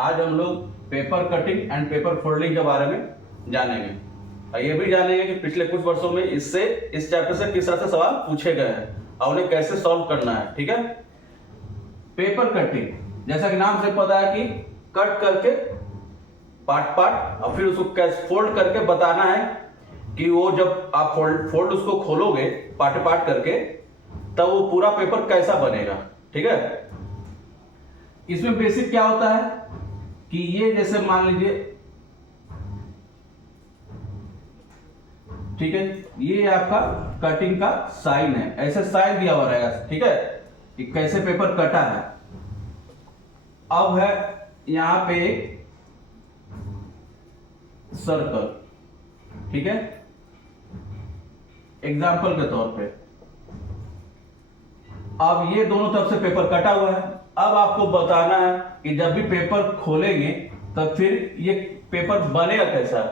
आज हम लोग paper cutting and paper folding के बारे में जानेंगे और ये भी जानेंगे कि पिछले कुछ वर्षों में इस चैप्टर से किस तरह से सवाल पूछे गए हैं और उन्हें कैसे सॉल्व करना है। ठीक है, पेपर कटिंग जैसा कि नाम से पता है कि कट करके पार्ट और फिर उसको कैसे फोल्ड करके बताना है कि वो जब आप फोल्ड उसको खोलोगे पार्ट करके तब वो पूरा पेपर कैसा बनेगा। ठीक है, इसमें बेसिक क्या होता है कि ये जैसे मान लीजिए, ठीक है, ये आपका कटिंग का साइन है, ऐसे साइन दिया हुआ रहेगा। ठीक है, कि कैसे पेपर कटा है। अब है यहां पे एक सर्कल, ठीक है, एग्जाम्पल के तौर पे। अब ये दोनों तरफ से पेपर कटा हुआ है। अब आपको बताना है कि जब भी पेपर खोलेंगे तब फिर ये पेपर बनेगा कैसा।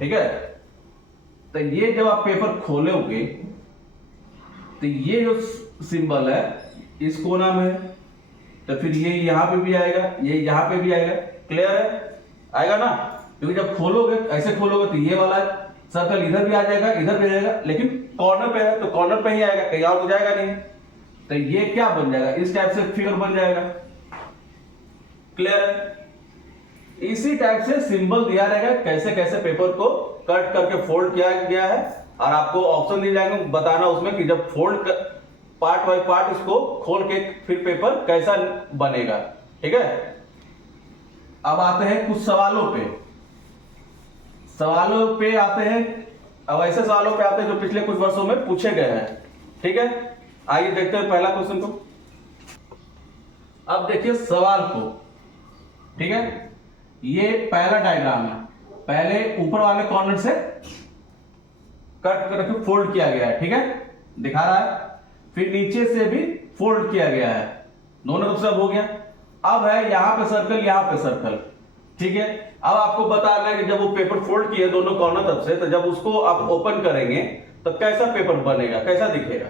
ठीक है, तो ये जब आप पेपर खोलोगे तो ये जो सिंबल है इसको नाम है, तो फिर ये यहां पे भी आएगा, ये यहां पे भी आएगा। क्लियर है, आएगा ना, क्योंकि जब खोलोगे ऐसे खोलोगे तो ये वाला सर्कल इधर भी आ जाएगा, इधर भी जाएगा, लेकिन कॉर्नर पे है तो कॉर्नर पे ही आएगा, कहीं और तो जाएगा नहीं। तो ये क्या बन जाएगा, इस टाइप से फिगर बन जाएगा। क्लियर है, इसी टाइप से सिंबल दिया रहेगा कैसे कैसे पेपर को कट करके फोल्ड किया गया है, और आपको ऑप्शन दिए जाएंगे बताना उसमें कि जब फोल्ड पार्ट बाय पार्ट इसको खोल के फिर पेपर कैसा बनेगा। ठीक है, अब आते हैं कुछ सवालों पे आते हैं। अब ऐसे सवालों पे आते हैं जो पिछले कुछ वर्षों में पूछे गए हैं। ठीक है, आइए देखते हैं पहला क्वेश्चन को। अब देखिए सवाल को, ठीक है, ये पहला डायग्राम है, पहले ऊपर वाले कॉर्नर से कट करके फोल्ड किया गया है। ठीक है, दिखा रहा है, फिर नीचे से भी फोल्ड किया गया है, दोनों तरफ से हो गया। अब है यहां पे सर्कल, यहां पे सर्कल। ठीक है, अब आपको बताना है कि जब वो पेपर फोल्ड किए दोनों कॉर्नर तरफ से, तो जब उसको आप ओपन करेंगे तो कैसा पेपर बनेगा, कैसा दिखेगा।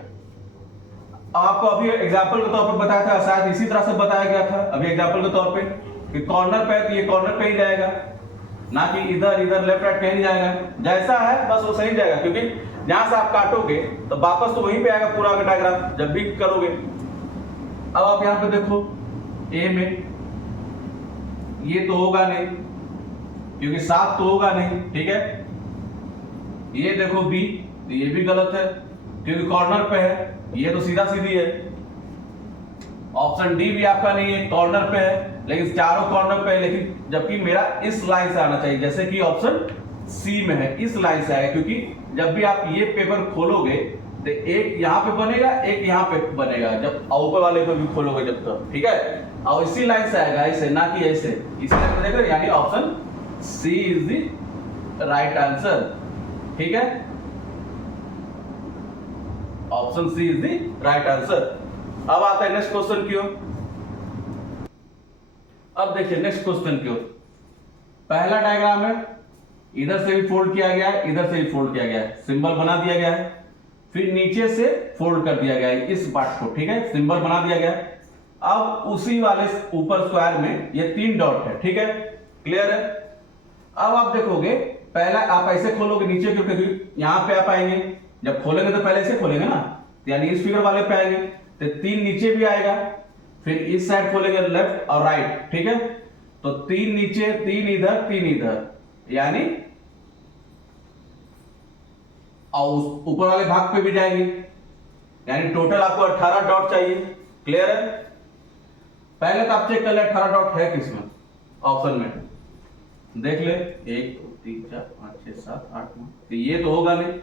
आपको अभी एग्जांपल के तौर पे बताया था, शायद इसी तरह से बताया गया था अभी एग्जांपल के तौर पे कि कॉर्नर पे है तो ये कॉर्नर पे ही जाएगा, ना कि इधर लेफ्ट राइट कहीं नहीं जाएगा। जैसा है बस वो सही जाएगा, क्योंकि जहां से आप काटोगे तो वापस तो वहीं पे आएगा पूरा का डायग्राम जब भी करोगे। अब आप यहां पे देखो, ए में ये तो होगा नहीं क्योंकि 7 तो होगा नहीं। ठीक है, ये देखो बी, तो ये भी गलत है क्योंकि कॉर्नर पे है, ये तो सीधा सीधी है। ऑप्शन डी भी आपका नहीं है, कॉर्नर पे है, लेकिन चारों कॉर्नर पे है, लेकिन जबकि मेरा इस लाइन से आना चाहिए, जैसे कि ऑप्शन सी में है, इस लाइन से आएगा, क्योंकि जब भी आप ये पेपर खोलोगे तो एक यहां पे बनेगा, एक यहां पे बनेगा, जब ऊपर वाले पे भी खोलोगे जब तक। ठीक है, और इसी लाइन से आएगा, ऐसे ना कि ऐसे, इसी लाइन में देखो, यानी option C is the right answer. ठीक है, option C is the right answer. अब आता है नेक्स्ट क्वेश्चन की ओर। अब देखिए नेक्स्ट क्वेश्चन की ओर, पहला डायग्राम है, इधर से भी फोल्ड किया गया है, इधर से भी फोल्ड किया गया है, सिंबल बना दिया गया है, फिर नीचे से फोल्ड कर दिया गया है इस पार्ट को। ठीक है, सिंबल बना दिया गया है। अब उसी वाले ऊपर स्क्वायर में ये 3 डॉट है। ठीक है, क्लियर है। अब आप देखोगे, पहला आप ऐसे खोलोगे नीचे, क्योंकि यहां पे आप आएंगे, जब खोलेंगे तो पहले ऐसे खोलेंगे ना, यानी इस फिगर वाले पे आएंगे तो 3 नीचे भी आएगा, फिर इस साइड खोलेंगे लेफ्ट और राइट। ठीक है, तो 3 नीचे, 3 इधर, 3 इधर, यानी और ऊपर वाले भाग पे भी जाएंगे, यानी टोटल आपको 18 डॉट चाहिए। क्लियर है, पहले तो आप चेक कर ले 18 डॉट है किसमें, ऑप्शन में देख ले, 1 2 3 4 5 6 7 8 9, तो ये तो होगा नहीं,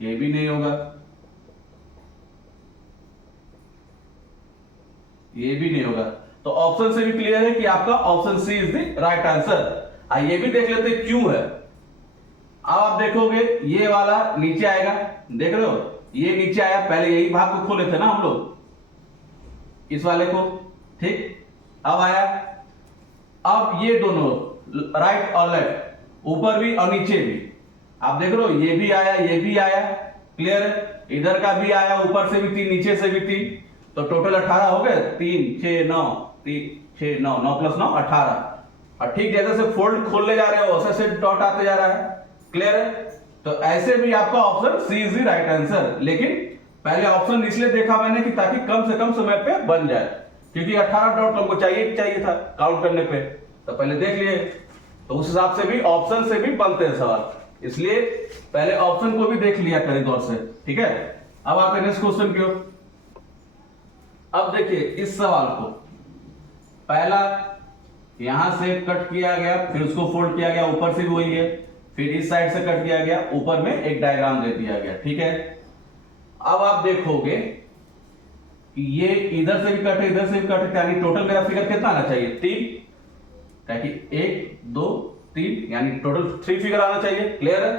ये भी नहीं होगा, ये भी नहीं होगा। तो ऑप्शन से भी क्लियर है कि आपका option C is the right answer. ये भी देख लेते क्यों है। अब आप देखोगे ये वाला नीचे आएगा, देख रहे हो, ये नीचे आया, पहले यही भाग को खोले थे ना हम लोग, इस वाले को। ठीक, अब आया, अब ये दोनों राइट और लेफ्ट, ऊपर भी और नीचे भी, आप देख रहे हो, ये भी आया, ये भी आया। क्लियर है, इधर का भी आया, ऊपर से भी 3 नीचे से भी 3, तो टोटल 18 हो गए, 3 6 9 3 6 9 9 + 9 18। और ठीक जैसे से फोल्ड खोलने जा रहे हो वैसे से डॉट आते जा रहा है। क्लियर है? तो ऐसे भी आपका option C is the right answer. लेकिन पहले ऑप्शन इसलिए देखा मैंने कि ताकि कम से कम समय पे बन जाए, क्योंकि 18 डॉट हमको चाहिए था काउंट करने पे, तो पहले देख लिए। तो उस हिसाब से भी ऑप्शन से भी बनते हैं सवाल, इसलिए पहले ऑप्शन को भी देख लिया करें गौर से। ठीक है, अब आते हैं नेक्स्ट क्वेश्चन की ओर। अब देखिए इस सवाल को, पहला यहां से कट किया गया, फिर उसको फोल्ड किया गया, ऊपर से भी वही है, फिर इस साइड से कट किया गया, ऊपर में एक डायग्राम दे दिया गया। ठीक है, अब आप देखोगे कि ये इधर से भी कट है, इधर से भी कट है, यानी टोटल मेरा फिगर कितना आना चाहिए? 3, ताकि 1 2 3 यानी टोटल 3 फिगर आना चाहिए। क्लियर है?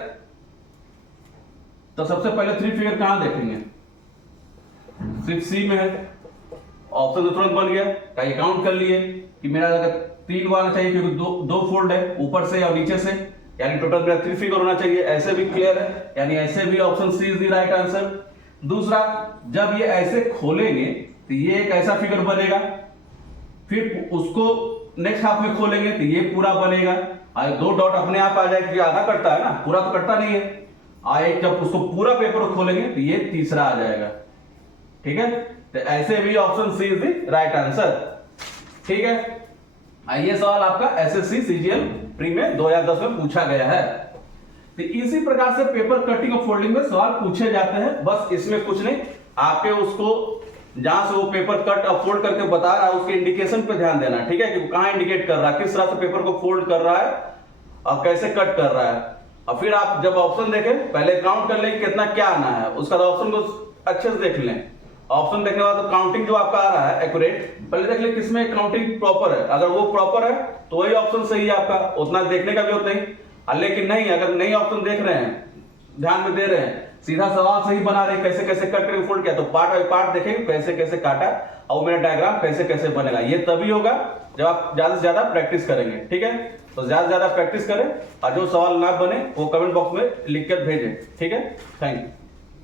तो सबसे पहले 3 फिगर कहां देखेंगे? सिर्फ सी में है, ऑप्शन तो तुरंत बन गया, ताकि काउंट कर लिए कि मेरा अगर 3 को आना चाहिए, क्योंकि दो फोल्ड है ऊपर से और नीचे से, यानी टोटल मेरा 3 फिगर होना चाहिए। ऐसे भी क्लियर है, यानी ऐसे भी option C is the right answer. दूसरा, जब ये ऐसे खोलेंगे तो ये एक ऐसा फिगर बनेगा, फिर उसको नेक्स्ट हाफ में खोलेंगे तो ये पूरा बनेगा, और 2 डॉट अपने आप आ जाएगा, क्योंकि आधा कटता है ना, पूरा तो कटता नहीं है। एक जब उसको पूरा पेपर को खोलेंगे तो ये तीसरा आ जाएगा। ठीक है, तो ऐसे भी option C is the right answer. ठीक है, ये सवाल आपका एसएससी सीजीएल प्री में 2010 में पूछा गया है। तो इसी प्रकार से पेपर कटिंग और फोल्डिंग में सवाल पूछे जाते हैं, बस इसमें कुछ नहीं, आपके उसको जहां से वो पेपर कट और फोल्ड करके बता रहा है उसके इंडिकेशन पे ध्यान देना है। ठीक है, कि कहां इंडिकेट कर रहा है, किस तरह से पेपर को फोल्ड कर रहा है और कैसे कट कर रहा है। और फिर आप जब ऑप्शन देखें पहले काउंट कर लें कितना क्या आना है, उसका ऑप्शन को अच्छे से देख लें। ऑप्शन देखने के बाद काउंटिंग जो आपका आ रहा है एक्यूरेट, पहले देख लें किसमें काउंटिंग प्रॉपर है। अगर वो प्रॉपर है तो वही ऑप्शन सही है आपका, उतना देखने का भी जरूरत नहीं। लेकिन नहीं, अगर नहीं ऑप्शन देख रहे हैं, ध्यान में दे रहे हैं, सीधा सवाल सही बना रहे, कैसे कैसे कट करके फोल्ड किया, तो पार्ट बाय पार्ट देखेंगे कैसे कैसे काटा और मेरा डायग्राम कैसे कैसे बनेगा। ये तभी होगा जब आप ज्यादा से ज्यादा प्रैक्टिस करेंगे। ठीक है, तो ज्यादा से ज्यादा प्रैक्टिस करें, और जो सवाल ना बने वो कमेंट बॉक्स में लिख कर भेजें। ठीक है, थैंक यू।